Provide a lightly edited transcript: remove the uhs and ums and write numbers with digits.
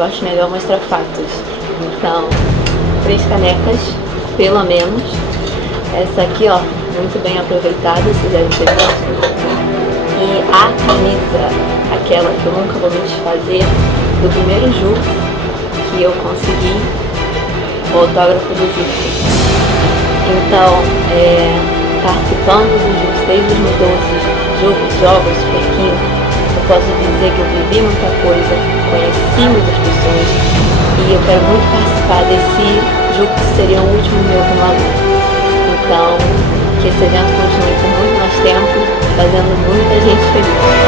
eu acho melhor mostrar fatos. Então, 3 canecas, pelo menos. Essa aqui, ó, muito bem aproveitada, vocês devem ter visto. E a camisa, aquela que eu nunca vou me desfazer, do primeiro jogo que eu consegui o autógrafo do Zico. Então, participando dos jogos desde 2012, jogos Super 15, eu posso dizer que eu vivi muita coisa, conheci muitas pessoas e eu quero muito participar desse jogo que seria o último meu como aluno. Então, que esse evento continue por muito mais tempo, fazendo muita gente feliz.